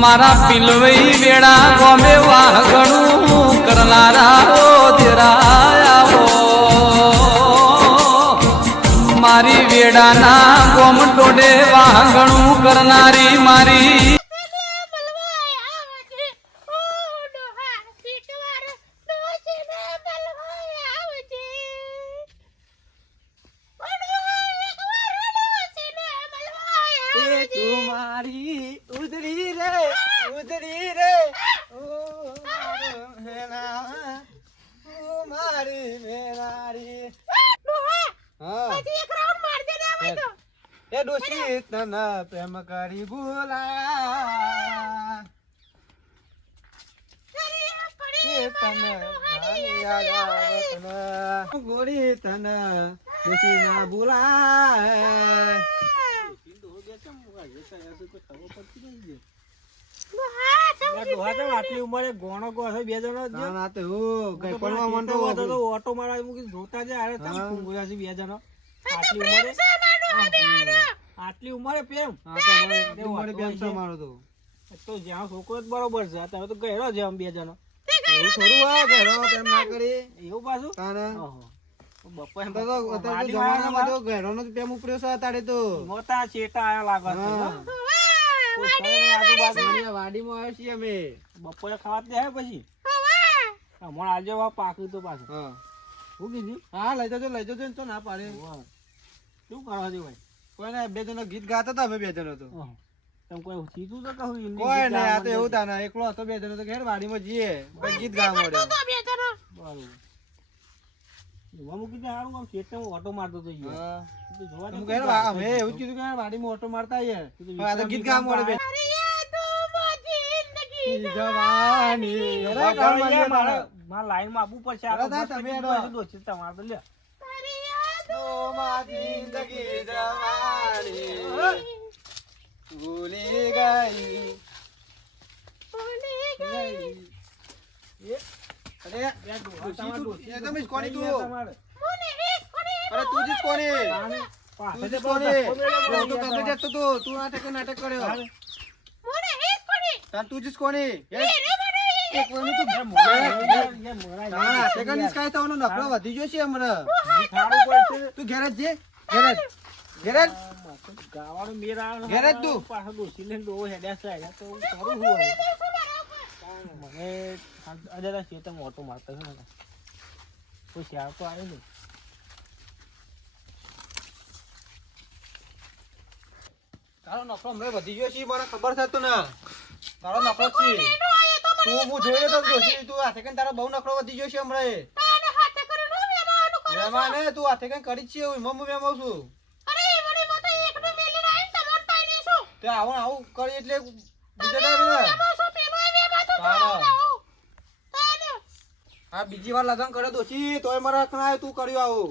મારા પિલવઈ વેળા ગોમે વાઘણું કરનારા દેરાયાઓ મારી વેડાના ગોમ ટોડે વાઘણું કરનારી મારી પ્રેમ કરી બોલા ગોરી તને દોષી ના બોલાય આટલી ઉંમરે ગોણો ગો બે જણો ઓટો મારા મૂકી જોતા જાય બે જણો આટલી ઉંમરે પ્રેમ મારો તો જ્યાં છોકરો જ બરોબર છે તમે તો ગહેરો છે આમ બે જણો એવું થોડું હોય ગહેરો પ્રેમ ના કરી એવું પાછું ગહેરો નો પ્રેમ ઉપર્યો છે અત્યારે તો મોટા ચેટા આયા લાગે વાડીમાં આવ્યા છીએ અમે બપોરે ખાવા દે પછી હમણાં આજે પાક્યું તો પાછું શું કીધું હા લઈ જજો તો ના પાડે શું કરવા દે ભાઈ કોઈ ને બે જણો ગીત ગાતા હતા અમે બે જણો તો કોઈ સીધું તો કહું કોઈ નહીં આ તો એવું થાય ને એકલો હતો બે જણો તો ઘેર વાડીમાં જઈએ ગીત ગાવા મળે ઓટો મારતો તો એવું કીધું કે વાડીમાં ઓટો મારતા ગીત ગાવા મળે લાઈન માં આપવું પડશે તમારે તો લે જિંદગી જવાની ભૂલી ગઈ તમે કોની તું અરે તું જ કોની તું નાટક કર્યો તું જ કોની નફરો વધી ગયો છે હમણાં તું ઘેર જ જે ગાવાનું મેરા ઘેર જ તું પાછો ડોસી લઈને ડો હેડ્યા તો કરું હું મને અજરા ચેતન ઓટો મારતો છે ને કોઈ શિયાળ તો આવે ને તારો નફરો હમણાં વધી ગયો છે મને ખબર છે તું ને તારો નફરો છે હું જોઈએ તો ડોસી તું હાથે કઈ તારો બહુ નફરો વધી ગયો છે હમણાં મહેમાન તું હાથે કઈ કરી જ છે મમ્મી મેમ છું આવું કરી એટલે હા બીજી વાર લગન કરે દોશી તોય મારા કણાય તું કર્યું આવું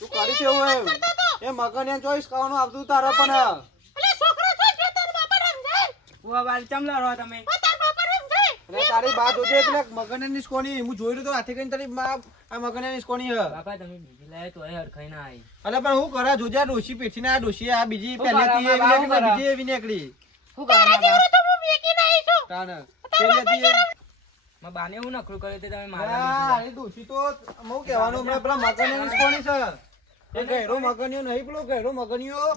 તું કરી છે એવું એ મગન એમ ચોઈસ ખાવાનું આવતું તારા પણ તારી બાત હોજે એટલે મગન ની કોની હું જોઈ તો હાથે કઈ તારી આ મગન ની કોની અલે પણ હું કરા જોજા ડોશી પીઠી ના ડોશી આ બીજી પહેલેથી બીજી એવી નીકળી બાને હું નખરું કર્યું તે તમે મારા ડોશી તો હું કહેવાનું હમણાં પેલા મગન ની કોની છે એ ઘેરો મગનિયો નહીં પેલો ઘેરો મગનિયો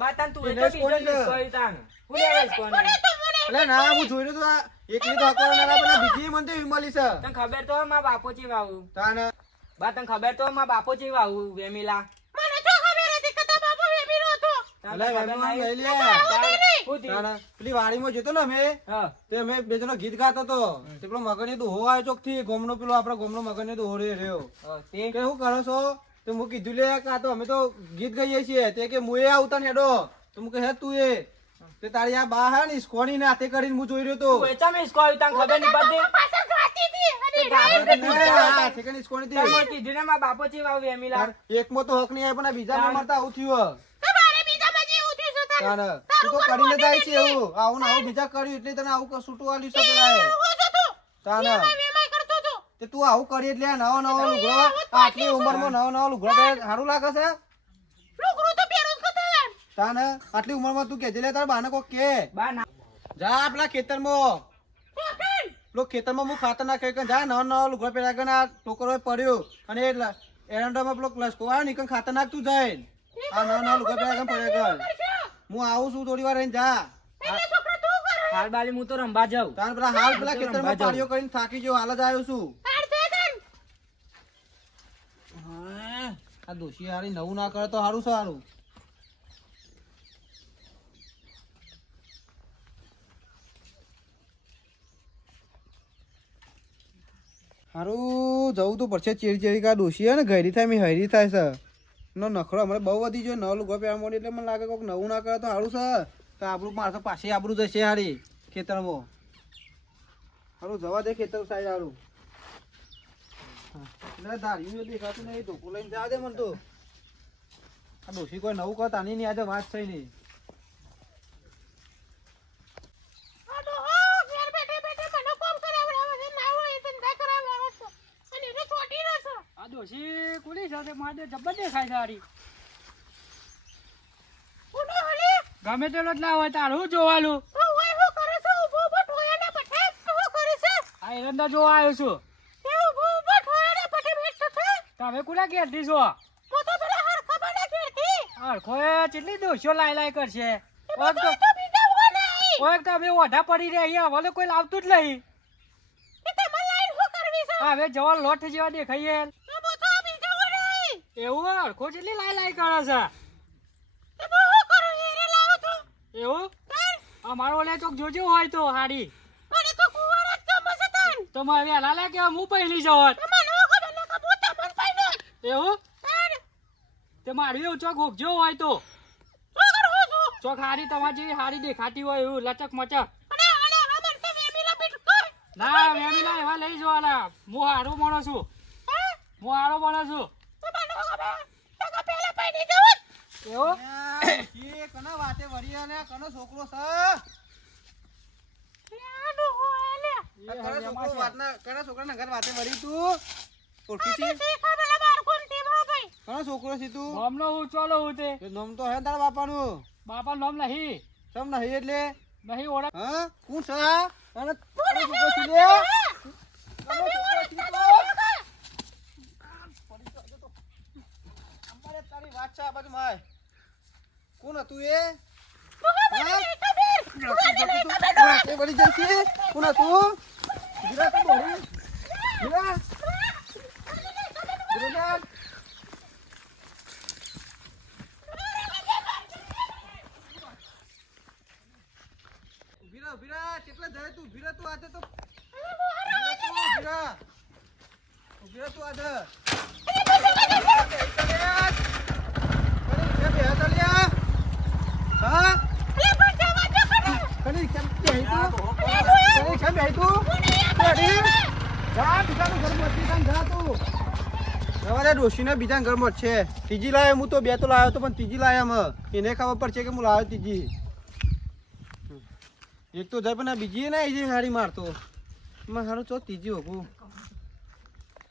એટલે ના હું જોઈ તો એકલી તો હકવાના બીજી મને તો મળી છે તને ખબર તો મારા બાપો છે વાવું તાને બા તને ખબર તો મારા બાપો છે વાવું વેમીલા મને તો ખબર હતી કે તારા બાપો વેમીલો હતો અલે વેમીલો લઈ લે તાને પેલી વાડીમાં જતો ને અમે તે અમે બે જણો ગીત ગાતો તો તે પેલો મગનિયો તો હો આવ્યો ચોકથી ગોમનો પેલો આપડા ગોમનો મગનિયો તો હોરે રહ્યો તે કે શું કરો છો તો હું કીધું લે કે તો અમે તો ગીત ગાઈએ છીએ તે કે મુએ આવતા ને હેડો તો હું કે હે તું એ તે તારી આ બા હે ને સ્કોની ને હાથે કરીને હું જોઈ રહ્યો તો એચા મે સ્કોઈ તને ખબર ની પડતી પાછળ ગાતી હતી હાથે કરીને સ્કોની થી તમે કીધું ને મારા બાપો છે વાવ વેમીલા એકમાં તો હક નહીં આવે પણ બીજા માં મારતા આવું થયું તમારે બીજા માં જે ઉઠ્યું છે તારે તું તો કરીને જાય છે એવું આવું ને આવું બીજા કર્યું એટલે તને આવું કસુટું આલ્યું છે પેલા તારે તે તું આવું કરી એટલે નવો લુગડો આટલી ઉંમરમાં નવો લુગડો સારું લાગે છે લુગડું તો પહેરું જ તા ને આટલી ઉંમરમાં તું કેજે લે તારા બાને કોક કે બા ના જા પેલા ખેતરમાં પેલો ખેતરમાં હું ખાતર નાખે કે જા નવા લુગડા પહેર્યા કે આ ટોકરો પડ્યો અને એરંડામાં પેલો લસકો આવ્યો ને ખાતર નાખતું જાય આ નવા લુગડા પહેર્યા કે પડ્યા કર હું આવું છું થોડી વાર રહીને જા હાલ બાલી હું તો રંબા જાઉં તાર પેલા હાલ પેલા ખેતરમાં પાણીઓ કરીને થાકી ગયો હાલ જ આવ્યો છું હા, આ દોશી હારી નવું ના કરે તો સારું સારું હારું જવું તો પડશે ચેરી ચેરી કા દોશી હે ને ઘરી થાય મેં હરી થાય છે નો નખરો હમણાં બહુ વધી ગયો નવ લુગો પહેરવા માંડી એટલે મને લાગે કોઈક નવું ના કરે તો સારું છે તો આપણું માણસો પાછી આપણું જશે હારી ખેતરમાં હારું જવા દે ખેતર સાઈડ હારું એટલે ધાર્યું દેખાતું નહીં ધોકો લઈને જવા દે મને તો આ ડોશી કોઈ નવું કરતા નહીં આજે વાત થઈ નહીં આ દોશી કુલી સાથે મારે જબર દેખાય છે હારી ગમે તેલો જ ના હોય તારું જોવાનું આ એરંડા જોવા આવ્યો છું તમે કુલા ઘેરથી છો હરખો કેટલી દોશીઓ લાઈ કરશે ઓય તમે ઓઢા પડી રહ્યા અહીંયા હવે કોઈ લાવતું જ નહીં હવે જવા લોટ જેવા દેખાઈએ એવું હરખો કેટલી લાઈ કરે છે એવું અમારો ઓલે ચોક જોજો હોય તો હાડી તો મારે વહેલા લે કે હું પહેલી જવત એવું તે મારું એવું ચોક હોગજો હોય તો ચોક હારી તમારી જેવી હારી દેખાતી હોય એવું લચક મચક ના વેમીલા એવા લઈ જવાના હું હારો માણસ છું હું હારો માણસ છું એવું કના વાતે વરી અને કનો છોકરો છે કના છોકરા ઘર વાતે વરી તું ઓળખી છે કનો છોકરો છે તું નામનો હું ચાલો હું તે નામ તો હે તારા બાપાનું બાપા નામ નહીં સમ નહીં એટલે નહીં ઓળખ હા કોણ છે અને કનો છોકરો છે લે કનો છોકરો છે તો અમારે તારી વાત છે આ બાજુ માય કોણ હતું એ વળી જાય છે કોણ હતું ગિરા તો બોલી ગિરા ગિરા ઉભીરા કેટલા જાય તું ઉભીરા તું આજે તો ઉભીરા તું આજે હા કની કેમ કે તું કની કેમ બે તું રેડી જા બીજાનું ઘર મતી કામ જા તું રવાડે ડોશીને બીજા ઘરમાં છે ત્રીજી લાયો હું તો બે તો લાયો તો પણ ત્રીજી લાયા મ એને ખબર પડશે કે હું લાયો ત્રીજી એક તો જાય પણ બીજી ને એ હારી મારતો મારું ચો ત્રીજી હોગું